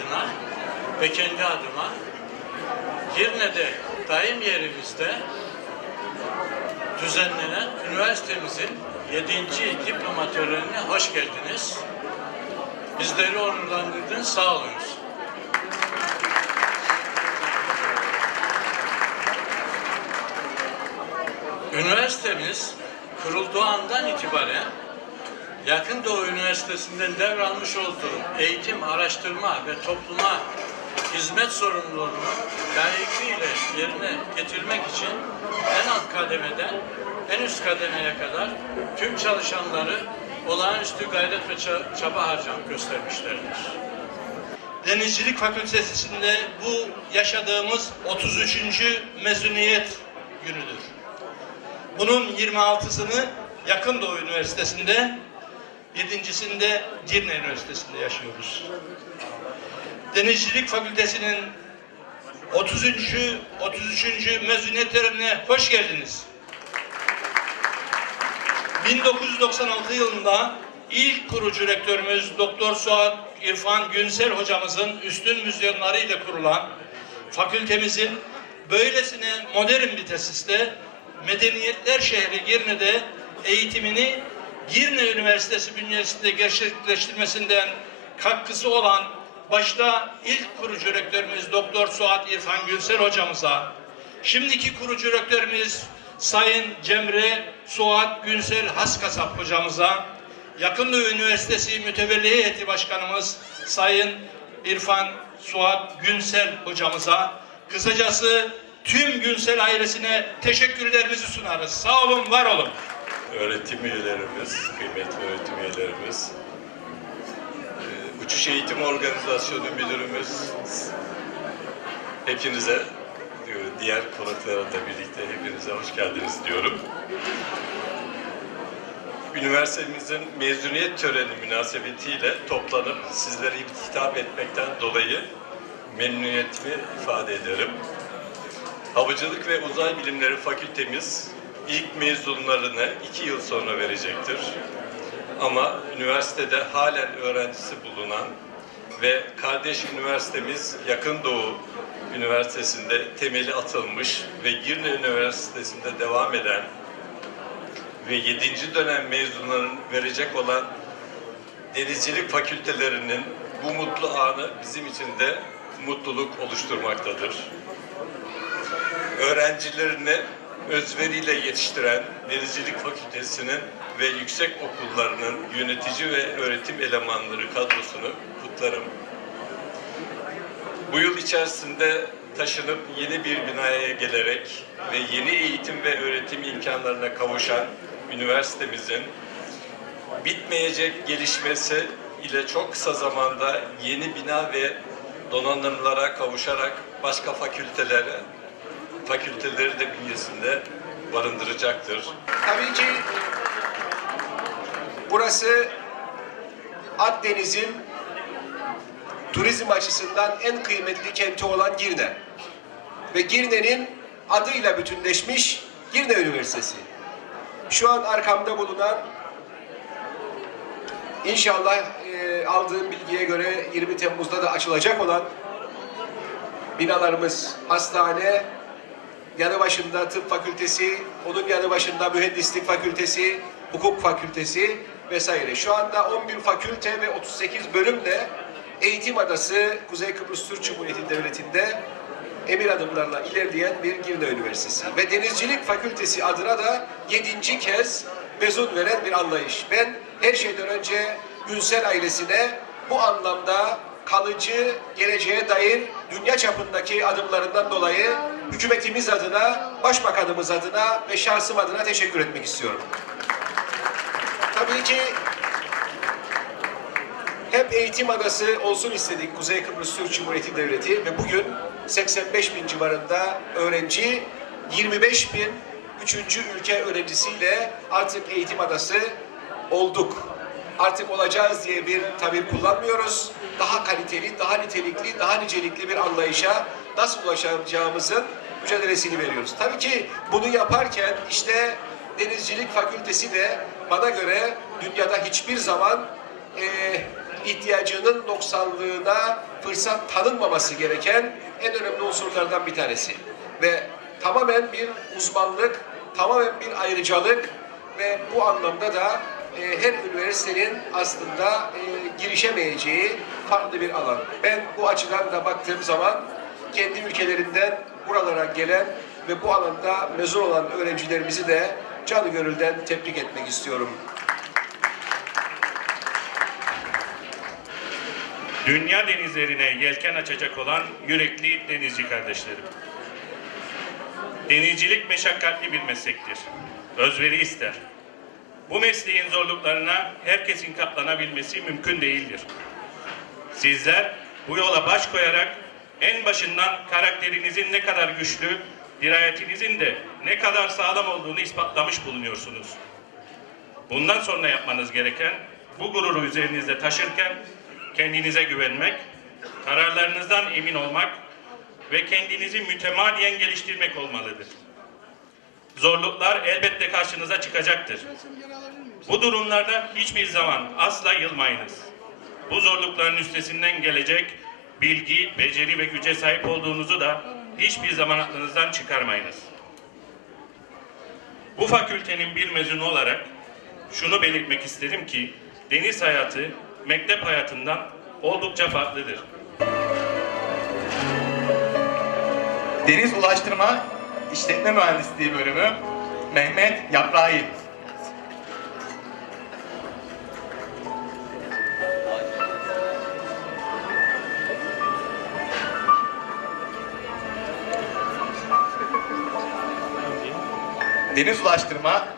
Adına ve kendi adıma Girne'de daim yerimizde düzenlenen üniversitemizin 7. diploma törenine hoş geldiniz. Bizleri onurlandırdınız, sağ olunuz. Üniversitemiz kurulduğu andan itibaren Yakın Doğu Üniversitesi'nden devralmış olduğu eğitim, araştırma ve topluma hizmet sorumluluğunu layıkıyla yerine getirmek için en alt kademeden en üst kademeye kadar tüm çalışanları olağanüstü gayret ve ça- çaba harcamak göstermişlerdir. Denizcilik Fakültesi'nde bu yaşadığımız 33. mezuniyet günüdür. Bunun 26'sını Yakın Doğu Üniversitesi'nde, 7.sinde Girne Üniversitesi'nde yaşıyoruz. Denizcilik Fakültesi'nin 33. 33. mezuniyet törenine hoş geldiniz. 1996 yılında ilk kurucu rektörümüz Doktor Suat İrfan Günsel hocamızın üstün vizyonlarıyla kurulan fakültemizin böylesine modern bir tesiste Medeniyetler Şehri Girne'de eğitimini Girne Üniversitesi bünyesinde gerçekleştirmesinden katkısı olan başta ilk kurucu rektörümüz Doktor Suat İrfan Günsel hocamıza, şimdiki kurucu rektörümüz Sayın Cemre Suat Günsel Haskasap hocamıza, Yakın Doğu Üniversitesi Mütevelli Heyeti Başkanımız Sayın İrfan Suat Günsel hocamıza, kısacası tüm Günsel ailesine teşekkürlerimizi sunarız. Sağ olun, var olun. Öğretim üyelerimiz, kıymetli öğretim üyelerimiz, e, Uçuş Eğitim Organizasyonu Müdürümüz, hepinize, diğer konuklara da birlikte hepinize hoş geldiniz diyorum. Üniversitemizin mezuniyet töreni münasebetiyle toplanıp sizlere hitap etmekten dolayı memnuniyetimi ifade ederim. Havacılık ve Uzay Bilimleri Fakültemiz ilk mezunlarını iki yıl sonra verecektir. Ama üniversitede halen öğrencisi bulunan ve kardeş üniversitemiz Yakın Doğu Üniversitesi'nde temeli atılmış ve Girne Üniversitesi'nde devam eden ve 7. dönem mezunlarının verecek olan denizcilik fakültelerinin bu mutlu anı bizim için de mutluluk oluşturmaktadır öğrencilerini özveriyle yetiştiren Denizcilik Fakültesi'nin ve yüksek okullarının yönetici ve öğretim elemanları kadrosunu kutlarım. Bu yıl içerisinde taşınıp yeni bir binaya gelerek ve yeni eğitim ve öğretim imkanlarına kavuşan üniversitemizin bitmeyecek gelişmesi ile çok kısa zamanda yeni bina ve donanımlara kavuşarak başka fakültelere fakülteleri de bünyesinde barındıracaktır. Tabii ki burası Akdeniz'in turizm açısından en kıymetli kenti olan Girne. Ve Girne'nin adıyla bütünleşmiş Girne Üniversitesi. Şu an arkamda bulunan inşallah e, aldığım bilgiye göre 20 Temmuz'da da açılacak olan binalarımız, hastane, yanı başında tıp fakültesi, onun yanı başında mühendislik fakültesi, hukuk fakültesi vesaire. Şu anda 11 fakülte ve 38 bölümle Eğitim Adası Kuzey Kıbrıs Türk Cumhuriyeti Devleti'nde emir adımlarla ilerleyen bir Girne Üniversitesi. Ve Denizcilik Fakültesi adına da 7. kez mezun veren bir anlayış. Ben her şeyden önce Günsel ailesine bu anlamda kalıcı, geleceğe dair dünya çapındaki adımlarından dolayı hükümetimiz adına, başbakanımız adına ve şahsım adına teşekkür etmek istiyorum. Tabii ki hep eğitim adası olsun istedik Kuzey Kıbrıs Türk Cumhuriyeti Devleti ve bugün 85 bin civarında öğrenci, 25 bin üçüncü ülke öğrencisiyle artık eğitim adası olduk. Artık olacağız diye bir tabir kullanmıyoruz. Daha kaliteli, daha nitelikli, daha nicelikli bir anlayışa nasıl ulaşacağımızın mücadelesini veriyoruz. Tabii ki bunu yaparken işte Denizcilik Fakültesi de bana göre dünyada hiçbir zaman eee ihtiyacının noksanlığına fırsat tanınmaması gereken en önemli unsurlardan bir tanesi. Ve tamamen bir uzmanlık, tamamen bir ayrıcalık ve bu anlamda da e, her üniversitenin aslında e, girişemeyeceği farklı bir alan. Ben bu açıdan da baktığım zaman kendi ülkelerinden buralara gelen ve bu alanda mezun olan öğrencilerimizi de canı gönülden tebrik etmek istiyorum. Dünya denizlerine yelken açacak olan yürekli denizci kardeşlerim. Denizcilik meşakkatli bir meslektir. Özveri ister. Bu mesleğin zorluklarına herkesin katlanabilmesi mümkün değildir. Sizler bu yola baş koyarak en başından karakterinizin ne kadar güçlü, dirayetinizin de ne kadar sağlam olduğunu ispatlamış bulunuyorsunuz. Bundan sonra yapmanız gereken bu gururu üzerinizde taşırken kendinize güvenmek, kararlarınızdan emin olmak ve kendinizi mütemadiyen geliştirmek olmalıdır. Zorluklar elbette karşınıza çıkacaktır. Bu durumlarda hiçbir zaman asla yılmayınız. Bu zorlukların üstesinden gelecek bilgi, beceri ve güce sahip olduğunuzu da hiçbir zaman aklınızdan çıkarmayınız. Bu fakültenin bir mezunu olarak şunu belirtmek isterim ki deniz hayatı mektep hayatından oldukça farklıdır. Deniz Ulaştırma İşletme Mühendisliği bölümü Mehmet Yaprağı. Deniz Ulaştırma